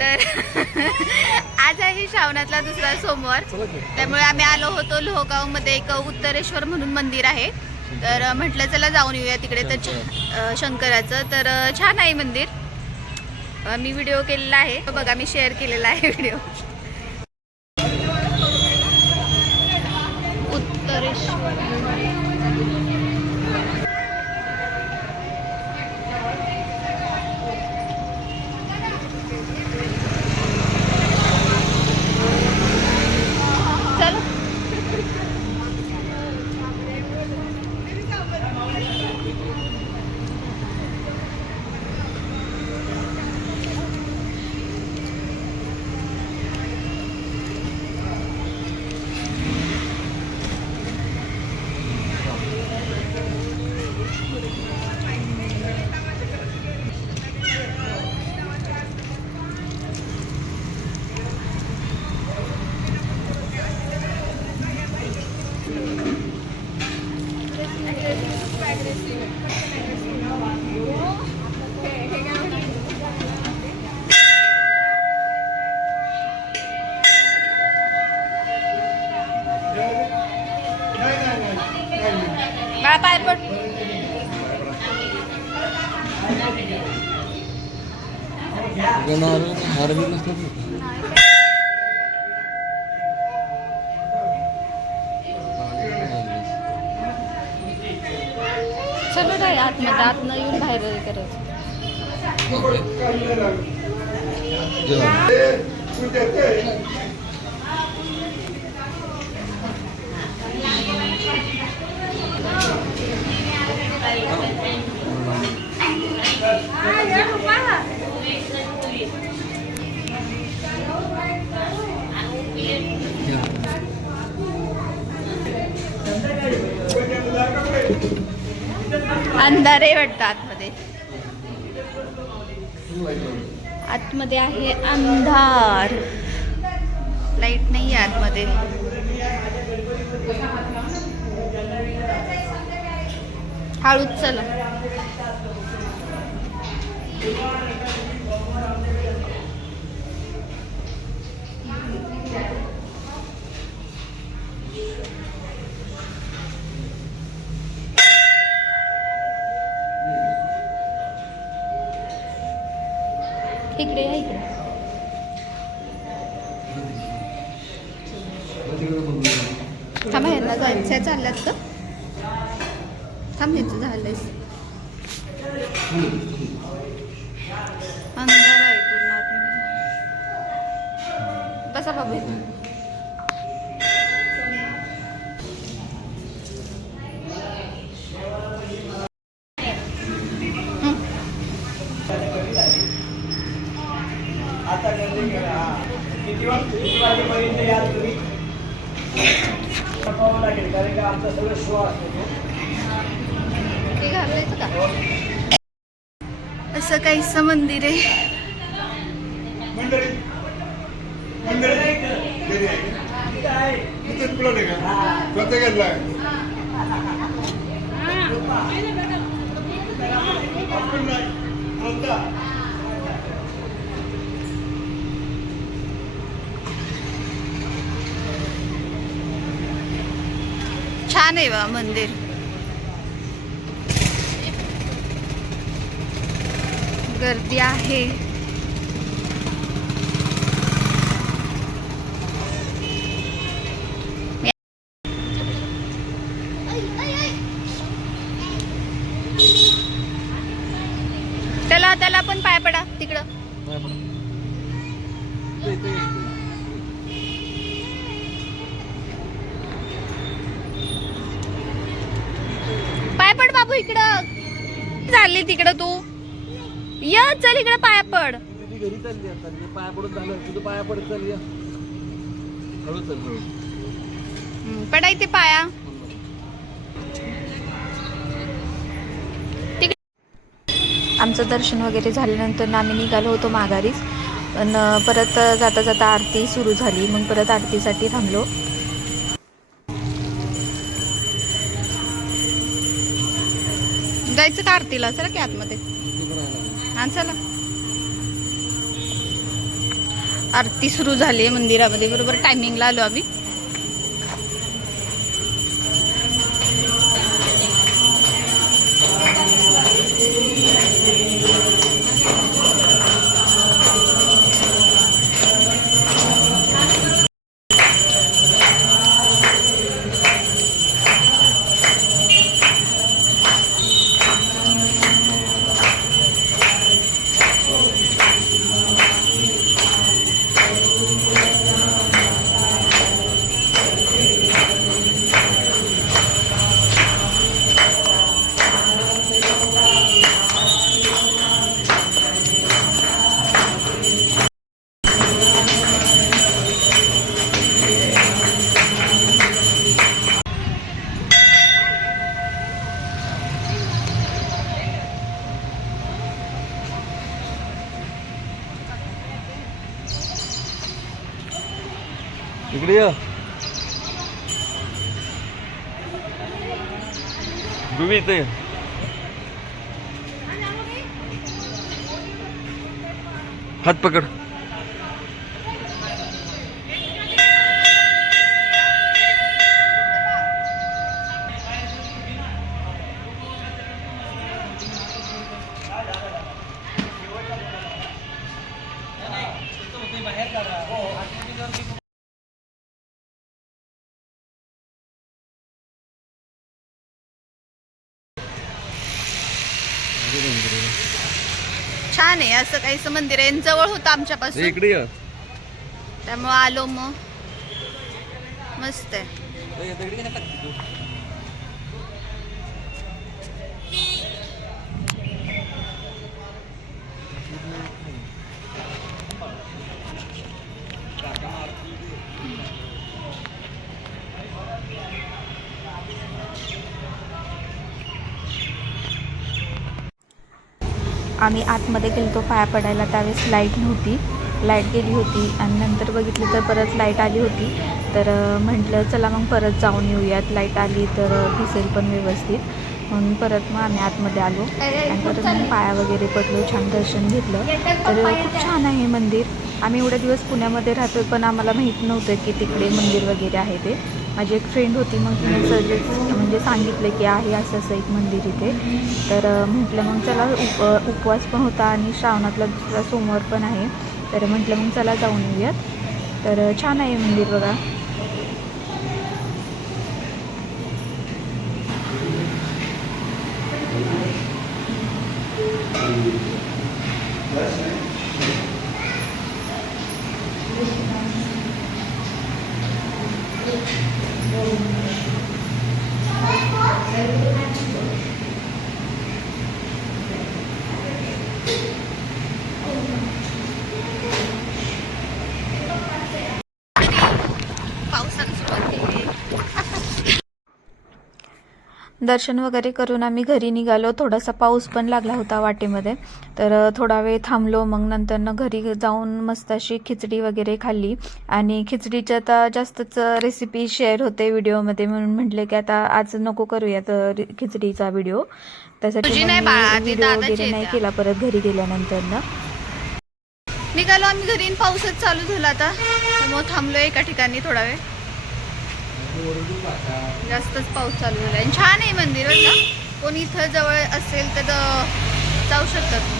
तर आज आहे श्रावणातला दुसरा सोमवार, त्यामुळे आम्ही आलो होतो लोहगावमध्ये एक उत्तरेश्वर म्हणून मंदिर आहे. तर म्हटलं चला जाऊन येऊया तिकडे. तर शंकराचं तर छान आहे मंदिर. मी व्हिडिओ केलेला आहे बघा, मी शेअर केलेला आहे व्हिडिओ. उत्तरेश्वर पाय पड. चलो नाही आतनं येऊन बाहेर करायचं. अंधार आहे वाटतं आतमध्ये. आतमध्ये आहे अंधार, लाईट नाही आहे आतमध्ये. हळूच चला. इकडे या, इकडे थांबा. ह्यांना जायचं चालल्यात का? थांब, ह्याचं झालंय. अंधार आहे पूर्ण आतमध्ये. बसा बाबा. असं काहीसं मंदिर आहे. छान आहे बा मंदिर. गर्दी आहे. त्याला पण पाय पडा तिकडं. पाय पड बाबू. इकडं चालली तिकडं तू. या चल इकडे पाया पड. घरी चालली आता पाया पडून झालं. तुझं पाया पडत चालली. हळू चल, हळू पडाय ते पाया. आमचं दर्शन वगैरे झाल्यानंतर आम्ही निघालो होतो माघारीच. पण परत जाता जाता आरती सुरू झाली. मग परत आरतीसाठी थांबलो. जायचं का आरतीला? चला की आतमध्ये. हां चला. आरती सुरू झाली आहे मंदिरामध्ये. बरोबर टायमिंगला आलो आम्ही. इकडे ये. गुवी इथे ये. हात पकड. छान आहे. असं काहीसं मंदिर आहे. जवळ होतं आमच्यापासून, इकडे ये. त्यामुळे आलो. मग मस्त आहे. आम्ही आतमध्ये गेलो पाया पडायला. त्यावेळेस लाईट नव्हती, लाईट गेली होती आणि नंतर बघितलं तर परत लाईट आली होती. तर म्हटलं चला मग परत जाऊन येऊयात, लाईट आली तर दिसेल पण व्यवस्थित, म्हणून परत मग आम्ही आतमध्ये आलो आणि परत मग पाया वगैरे पडलो, छान दर्शन घेतलं. तर खूप छान आहे मंदिर. आम्ही एवढे दिवस पुण्यामध्ये राहतो पण आम्हाला माहीत नव्हतं की तिकडे मंदिर वगैरे आहे ते. माझी एक फ्रेंड होती, मग तिने म्हणजे सांगितलं की आहे असं असं एक मंदिर इथे. तर म्हटलं मग चला, उपवास पण होता आणि श्रावणातला दुसरा सोमवार पण आहे, तर म्हटलं मग चला जाऊन येऊयात. तर छान आहे मंदिर बघा. पावसानं सुरुवात केली. दर्शन वगैरे करून आम्ही घरी निघालो. थोडासा पाऊस पण लागला होता वाटेमध्ये, तर थोडा वेळ थांबलो. मग नंतर घरी जाऊन मस्त अशी खिचडी वगैरे खाल्ली. आणि खिचडीच्या आता जास्तच रेसिपी शेअर होते व्हिडिओमध्ये, म्हणून म्हटले की आता आज नको करूयात खिचडीचा व्हिडिओ. त्यासाठी तुझी मग नाही मी बाळा, ती व्हिडिओ दादाची वगैरे आहे नाही त्या. केला परत घरी गेल्यानंतर ना. निघालो आम्ही घरी आणि पाऊसच चालू झाला आता, त्यामुळे थांबलो एका ठिकाणी थोडा वेळ. जास्तच पाऊस चालू झाला. आणि छान आहे मंदिर बरं का. कोणी इथं जवळ असेल तर जाऊ शकतात.